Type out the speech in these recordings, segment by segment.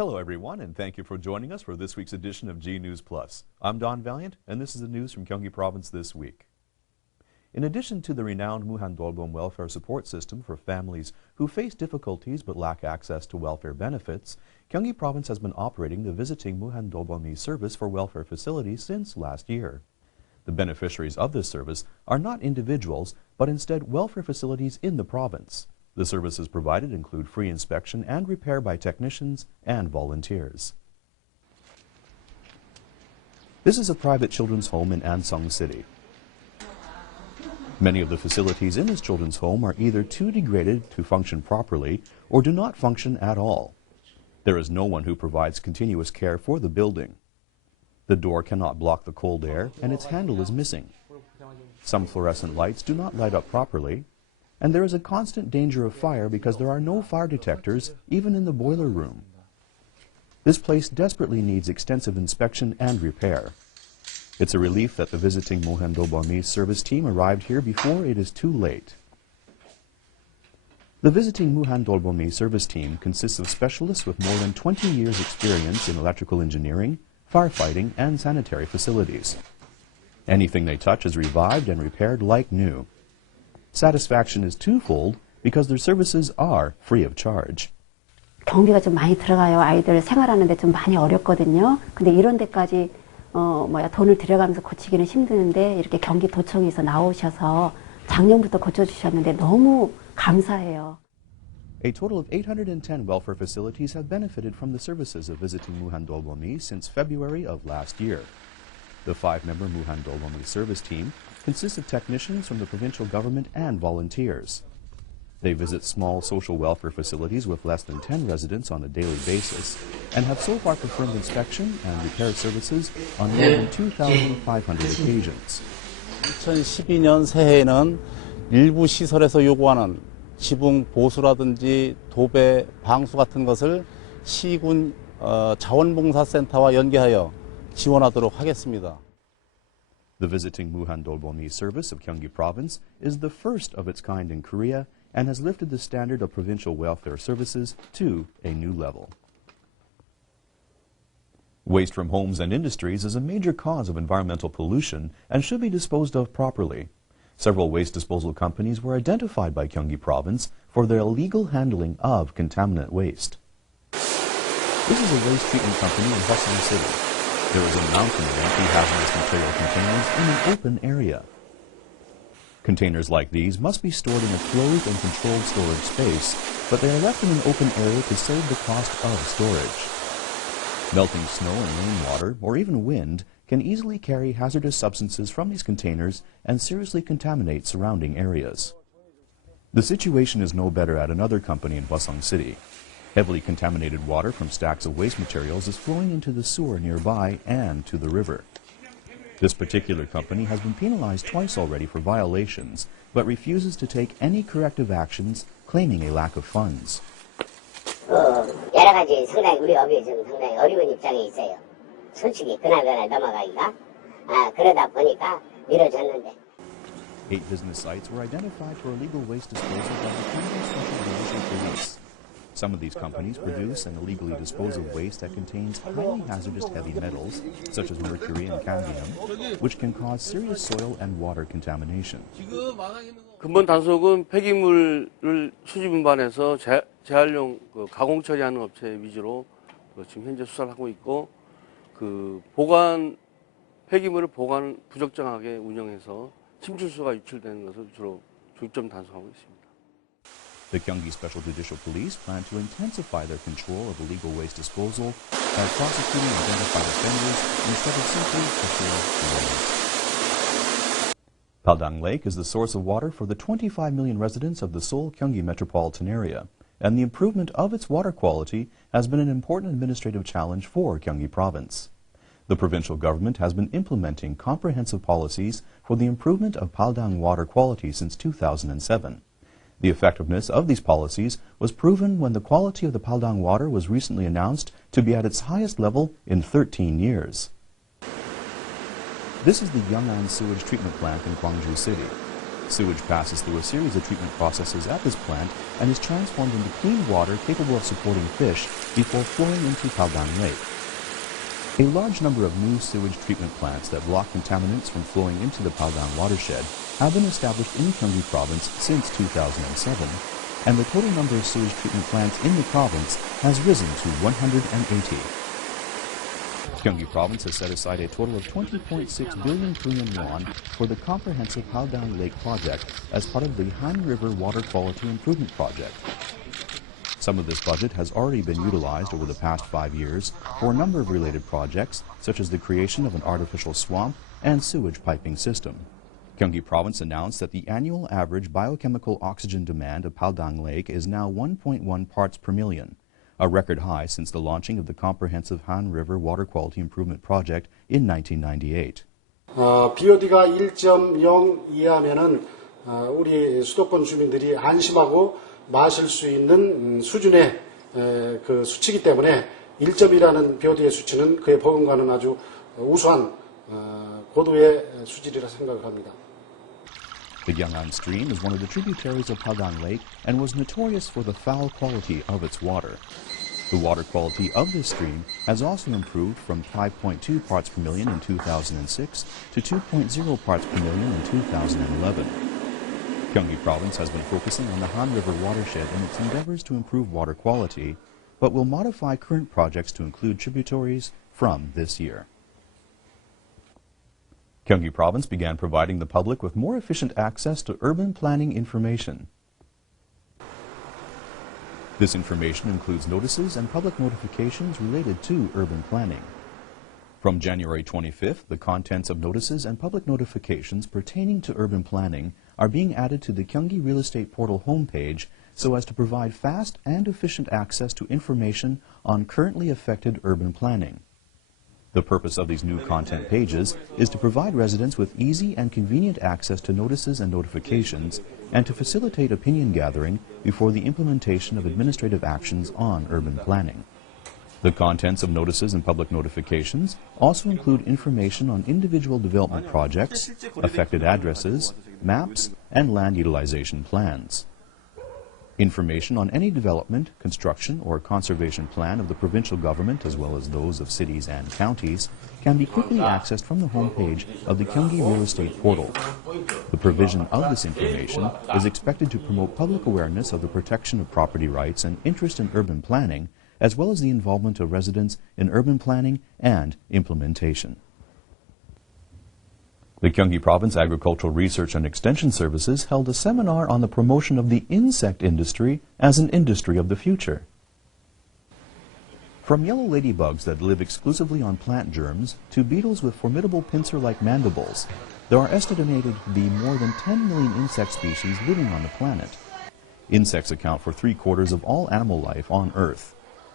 Hello everyone, and thank you for joining us for this week's edition of G News Plus. I'm Don Valiant, and this is the news from Gyeonggi Province this week. In addition to the renowned Muhan-Dolbom welfare support system for families who face difficulties but lack access to welfare benefits, Gyeonggi Province has been operating the Visiting Muhan-Dolbom service for welfare facilities since last year. The beneficiaries of this service are not individuals, but instead welfare facilities in the province. The services provided include free inspection and repair by technicians and volunteers. This is a private children's home in Ansong City. Many of the facilities in this children's home are either too degraded to function properly or do not function at all. There is no one who provides continuous care for the building. The door cannot block the cold air and its handle is missing. Some fluorescent lights do not light up properly, and there is a constant danger of fire because there are no fire detectors even in the boiler room. This place desperately needs extensive inspection and repair. It's a relief that the Visiting Muhan-Dolbom service team arrived here before it is too late. The Visiting Muhan-Dolbom service team consists of specialists with more than 20 years' experience in electrical engineering, firefighting, and sanitary facilities. Anything they touch is revived and repaired like new. Satisfaction is twofold because their services are free of charge. 경비가 좀 많이 들어가요. 아이들 생활하는데 좀 많이 어렵거든요. 근데 이런 데까지 돈을 들여가면서 고치기는 힘드는데 이렇게 경기도청에서 나오셔서 작년부터 고쳐주셨는데 너무 감사해요. A total of 810 welfare facilities have benefited from the services of Visiting Muhan-Dolbom since February of last year. The 5-member Muhan-Dolbom service team consists of technicians from the provincial government and volunteers. They visit small social welfare facilities with less than 10 residents on a daily basis and have so far performed inspection and repair services on more than 2,500 occasions. 2012년 새해에는 일부 시설에서 요구하는 지붕 보수라든지 도배, 방수 같은 것을 시군 자원봉사센터와 연계하여 지원하도록 하겠습니다. The Visiting Muhan-Dolbom service of Gyeonggi Province is the first of its kind in Korea and has lifted the standard of provincial welfare services to a new level. Waste from homes and industries is a major cause of environmental pollution and should be disposed of properly. Several waste disposal companies were identified by Gyeonggi Province for their illegal handling of contaminant waste. This is a waste treatment company in Hwasong City. There is a mountain of empty hazardous material containers in an open area. Containers like these must be stored in a closed and controlled storage space, but they are left in an open area to save the cost of storage. Melting snow and rainwater, or even wind, can easily carry hazardous substances from these containers and seriously contaminate surrounding areas. The situation is no better at another company in Hwasong City. Heavily contaminated water from stacks of waste materials is flowing into the sewer nearby and to the river. This particular company has been penalized twice already for violations, but refuses to take any corrective actions, claiming a lack of funds. 여러 가지 상당히 우리 업에 좀 상당히 어려운 입장에 있어요. 솔직히 그날그날 넘어가기가 그러다 보니까 미뤄졌는데. 8 business sites were identified for illegal waste disposal by the Korean Special Division Police. Some of these companies produce and illegally dispose of waste that contains highly hazardous heavy metals, such as mercury and cadmium, which can cause serious soil and water contamination. 근본 단속은 폐기물을 수집 운반해서 재활용 가공 처리하는 업체 위주로 지금 현재 수사를 하고 있고 폐기물을 보관 부적정하게 운영해서 침출수가 유출되는 것을 주로 중점 단속하고 있습니다. The Gyeonggi Special Judicial Police plan to intensify their control of illegal waste disposal by prosecuting identified offenders instead of simply issuing warnings. Paldang Lake is the source of water for the 25 million residents of the Seoul-Gyeonggi metropolitan area, and the improvement of its water quality has been an important administrative challenge for Gyeonggi Province. The provincial government has been implementing comprehensive policies for the improvement of Paldang water quality since 2007. The effectiveness of these policies was proven when the quality of the Paldang water was recently announced to be at its highest level in 13 years. This is the Yong'an sewage treatment plant in Gwangju City. Sewage passes through a series of treatment processes at this plant and is transformed into clean water capable of supporting fish before flowing into Paodang Lake. A large number of new sewage treatment plants that block contaminants from flowing into the Paodang watershed have been established in Gyeonggi Province since 2007, and the total number of sewage treatment plants in the province has risen to 180. Gyeonggi Province has set aside a total of 20.6 billion Korean won for the comprehensive Paodang Lake project as part of the Han River Water Quality Improvement Project. Some of this budget has already been utilized over the past 5 years for a number of related projects, such as the creation of an artificial swamp and sewage piping system. Gyeonggi Province announced that the annual average biochemical oxygen demand of Paodang Lake is now 1.1 parts per million, a record high since the launching of the comprehensive Han River Water Quality Improvement Project in 1998. BOD가 1.0 이하면은 우리 수도권 주민들이 안심하고 마실 수 있는 수준의 그 수치이기 때문에 1.2라는 BOD의 수치는 그에 버금가는 아주 우수한 고도의 수질이라 생각을 합니다. The Gyeongan Stream is one of the tributaries of Paodang Lake and was notorious for the foul quality of its water. The water quality of this stream has also improved from 5.2 parts per million in 2006 to 2.0 parts per million in 2011. Gyeonggi Province has been focusing on the Han River watershed in its endeavors to improve water quality, but will modify current projects to include tributaries from this year. Gyeonggi Province began providing the public with more efficient access to urban planning information. This information includes notices and public notifications related to urban planning. From January 25th, the contents of notices and public notifications pertaining to urban planning are being added to the Gyeonggi Real Estate Portal homepage so as to provide fast and efficient access to information on currently affected urban planning. The purpose of these new content pages is to provide residents with easy and convenient access to notices and notifications and to facilitate opinion gathering before the implementation of administrative actions on urban planning. The contents of notices and public notifications also include information on individual development projects, affected addresses, maps, and land utilization plans. Information on any development, construction, or conservation plan of the provincial government, as well as those of cities and counties, can be quickly accessed from the homepage of the Gyeonggi Real Estate Portal. The provision of this information is expected to promote public awareness of the protection of property rights and interest in urban planning, as well as the involvement of residents in urban planning and implementation. The Gyeonggi Province Agricultural Research and Extension Services held a seminar on the promotion of the insect industry as an industry of the future. From yellow ladybugs that live exclusively on plant germs to beetles with formidable pincer-like mandibles, there are estimated to be more than 10 million insect species living on the planet. Insects account for 3/4 of all animal life on Earth.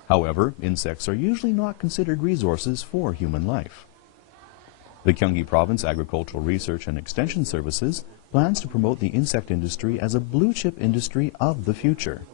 However, insects are usually not considered resources for human life. The Gyeonggi Province Agricultural Research and Extension Services plans to promote the insect industry as a blue-chip industry of the future.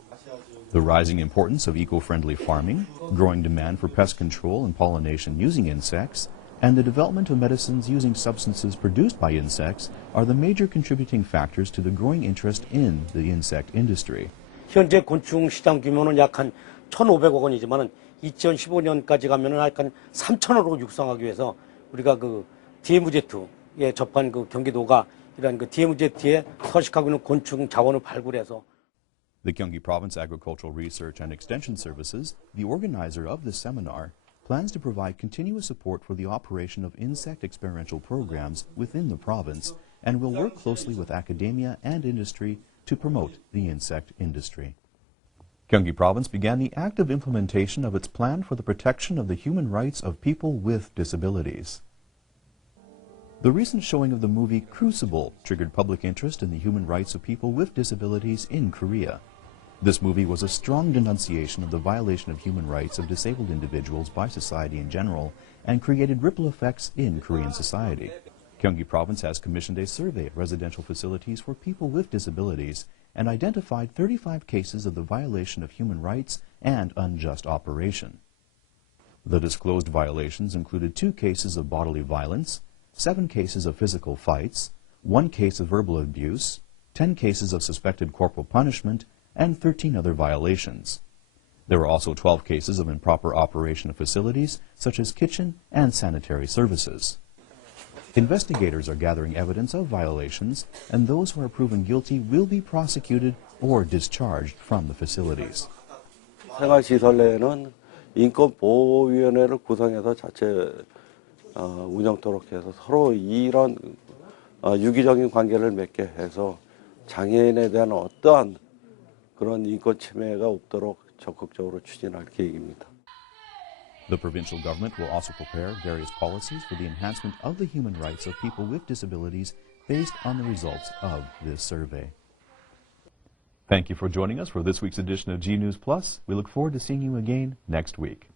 The rising importance of eco-friendly farming, growing demand for pest control and pollination using insects, and the development of medicines using substances produced by insects are the major contributing factors to the growing interest in the insect industry. 현재 곤충 시장 규모는 약 한 1,500억 원이지만은 2015년까지 가면은 약 한 3,000억으로 육성하기 위해서 우리가 그 DMZ에 접한 그 경기도가 이러한 그 DMZ에 서식하고 있는 곤충 자원을 발굴해서 The Gyeonggi Province Agricultural Research and Extension Services, the organizer of this seminar, plans to provide continuous support for the operation of insect experiential programs within the province and will work closely with academia and industry to promote the insect industry. Gyeonggi Province began the active implementation of its plan for the protection of the human rights of people with disabilities. The recent showing of the movie Crucible triggered public interest in the human rights of people with disabilities in Korea. This movie was a strong denunciation of the violation of human rights of disabled individuals by society in general and created ripple effects in Korean society. Gyeonggi Province has commissioned a survey of residential facilities for people with disabilities and identified 35 cases of the violation of human rights and unjust operation. The disclosed violations included 2 cases of bodily violence, 7 cases of physical fights, 1 case of verbal abuse, 10 cases of suspected corporal punishment, and 13 other violations. There were also 12 cases of improper operation of facilities, such as kitchen and sanitary services. Investigators are gathering evidence of violations, and those who are proven guilty will be prosecuted or discharged from the facilities. 생활시설 내에는 인권보호위원회를 구성해서 자체 운영토록 해서 서로 이런 유기적인 관계를 맺게 해서 장애인에 대한 어떠한 그런 인권 침해가 없도록 적극적으로 추진할 계획입니다. The provincial government will also prepare various policies for the enhancement of the human rights of people with disabilities based on the results of this survey. Thank you for joining us for this week's edition of G News Plus. We look forward to seeing you again next week.